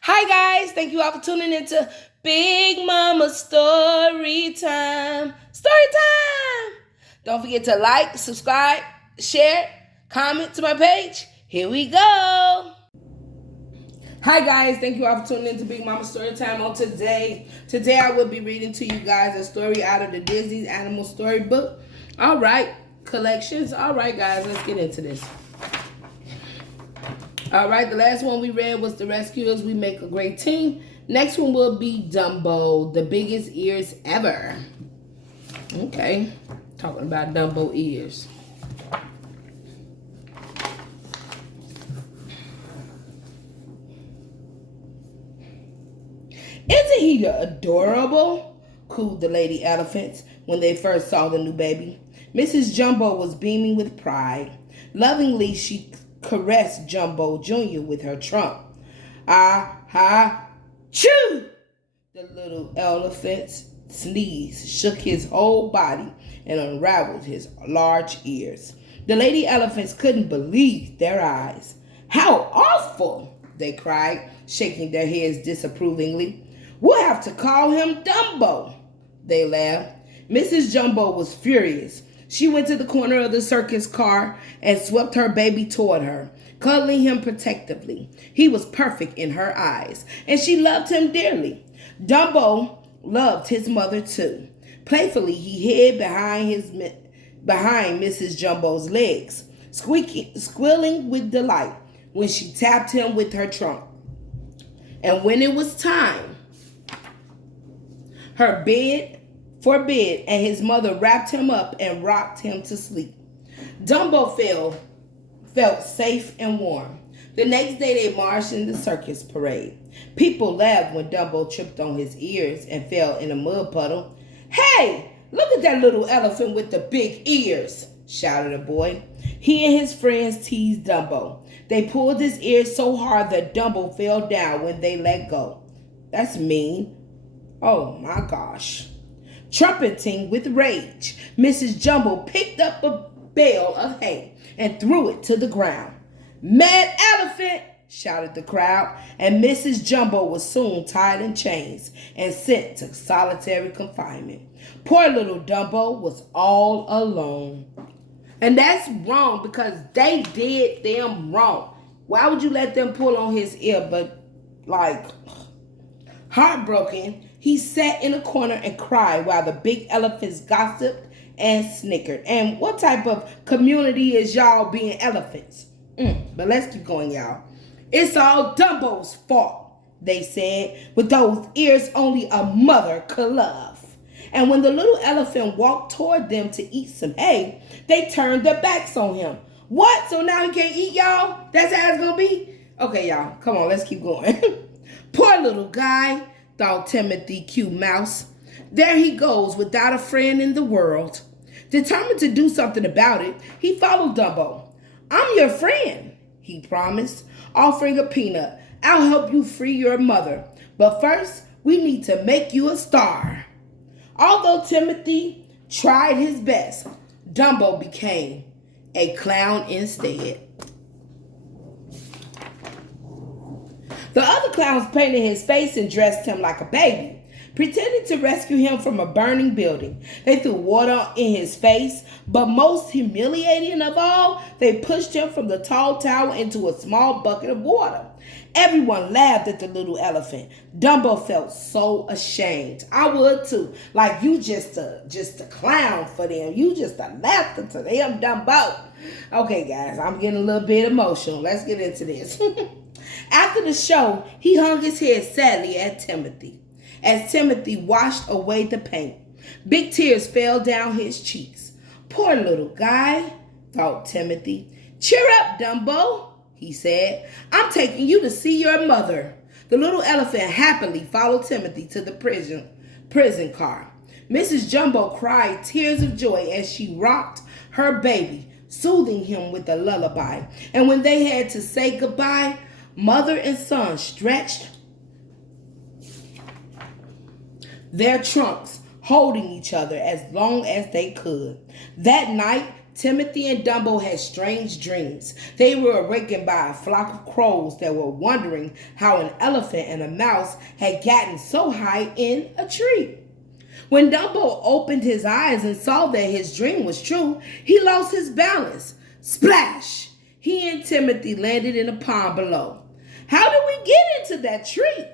Hi guys, thank you all for tuning into Big Mama Story Time. Story time! Don't forget to like, subscribe, share, comment to my page. Here we go. Hi guys, thank you all for tuning into Big Mama Story Time on today. Today I will be reading to you guys a story out of the Disney Animal Storybook. All right, collections. All right guys, let's get into this. All right, the last one we read was The Rescuers, We Make a Great Team. Next one will be Dumbo, the biggest ears ever. Okay, talking about Dumbo ears. Isn't he adorable? Cooed the lady elephants when they first saw the new baby. Mrs. Jumbo was beaming with pride. Lovingly, she caressed Jumbo Jr. with her trunk. Ah, ha, choo! The little elephant sneezed, shook his whole body, and unraveled his large ears. The lady elephants couldn't believe their eyes. How awful! They cried, shaking their heads disapprovingly. We'll have to call him Dumbo. They laughed. Mrs. Jumbo was furious. She went to the corner of the circus car and swept her baby toward her, cuddling him protectively. He was perfect in her eyes, and she loved him dearly. Dumbo loved his mother too. Playfully, he hid behind Mrs. Jumbo's legs, squealing with delight when she tapped him with her trunk. And when it was time, her bed for bed, and his mother wrapped him up and rocked him to sleep. Dumbo felt safe and warm. The next day they marched in the circus parade. People laughed when Dumbo tripped on his ears and fell in a mud puddle. Hey, look at that little elephant with the big ears, shouted a boy. He and his friends teased Dumbo. They pulled his ears so hard that Dumbo fell down when they let go. That's mean. Oh my gosh. Trumpeting with rage, Mrs. Jumbo picked up a bale of hay and threw it to the ground. Mad elephant, shouted the crowd, and Mrs. Jumbo was soon tied in chains and sent to solitary confinement. Poor little Dumbo was all alone. And that's wrong because they did them wrong. Why would you let them pull on his ear? But heartbroken, he sat in a corner and cried while the big elephants gossiped and snickered. And what type of community is y'all being elephants? But let's keep going, y'all. It's all Dumbo's fault, they said, with those ears only a mother could love. And when the little elephant walked toward them to eat some hay, they turned their backs on him. What? So now he can't eat, y'all? That's how it's gonna be? Okay, y'all, come on, let's keep going. Poor little guy, thought Timothy Q. Mouse. There he goes without a friend in the world. Determined to do something about it, he followed Dumbo. I'm your friend, he promised, offering a peanut. I'll help you free your mother. But first, we need to make you a star. Although Timothy tried his best, Dumbo became a clown instead. The other clowns painted his face and dressed him like a baby, pretending to rescue him from a burning building. They threw water in his face, but most humiliating of all, they pushed him from the tall tower into a small bucket of water. Everyone laughed at the little elephant. Dumbo felt so ashamed. I would too. Like you just a clown for them. You just a laughter to them, Dumbo. Okay, guys, I'm getting a little bit emotional. Let's get into this. After the show, he hung his head sadly at Timothy as Timothy washed away the paint. Big tears fell down his cheeks. Poor little guy, thought Timothy. Cheer up, Dumbo, he said. I'm taking you to see your mother. The little elephant happily followed Timothy to the prison car. Mrs. Jumbo cried tears of joy as she rocked her baby, soothing him with a lullaby. And when they had to say goodbye, mother and son stretched their trunks, holding each other as long as they could. That night, Timothy and Dumbo had strange dreams. They were awakened by a flock of crows that were wondering how an elephant and a mouse had gotten so high in a tree. When Dumbo opened his eyes and saw that his dream was true, he lost his balance. Splash! He and Timothy landed in a pond below. How did we get into that tree?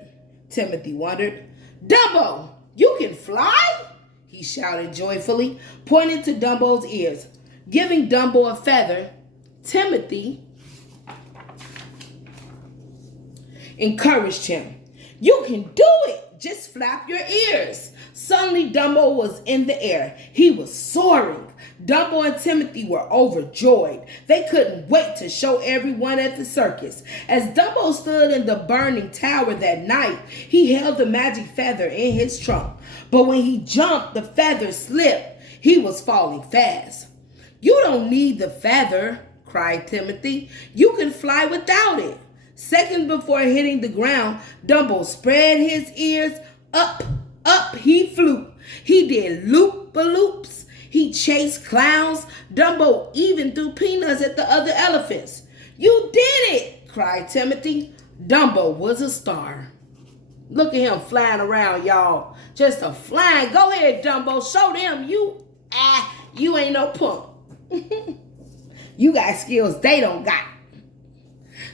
Timothy wondered. Dumbo, you can fly? He shouted joyfully, pointing to Dumbo's ears. Giving Dumbo a feather, Timothy encouraged him. You can do it! Just flap your ears. Suddenly, Dumbo was in the air. He was soaring. Dumbo and Timothy were overjoyed. They couldn't wait to show everyone at the circus. As Dumbo stood in the burning tower that night, he held the magic feather in his trunk. But when he jumped, the feather slipped. He was falling fast. You don't need the feather, cried Timothy. You can fly without it. Seconds before hitting the ground, Dumbo spread his ears. Up he flew. He did loop-a-loops. He chased clowns. Dumbo even threw peanuts at the other elephants. You did it, cried Timothy. Dumbo was a star. Look at him flying around, y'all. Just a flying. Go ahead, Dumbo. Show them you ain't no punk. You got skills they don't got.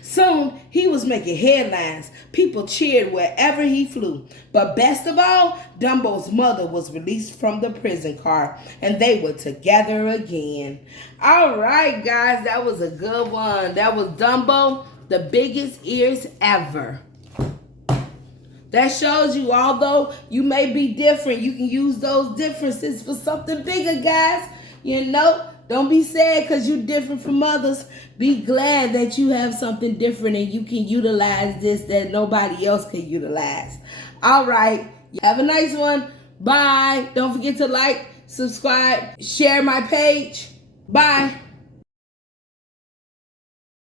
Soon, he was making headlines. People cheered wherever he flew. But best of all, Dumbo's mother was released from the prison car, and they were together again. All right, guys, that was a good one. That was Dumbo, the biggest ears ever. That shows you, although you may be different, you can use those differences for something bigger, guys. You know? Don't be sad because you're different from others. Be glad that you have something different and you can utilize this that nobody else can utilize. All right. Have a nice one. Bye. Don't forget to like, subscribe, share my page. Bye.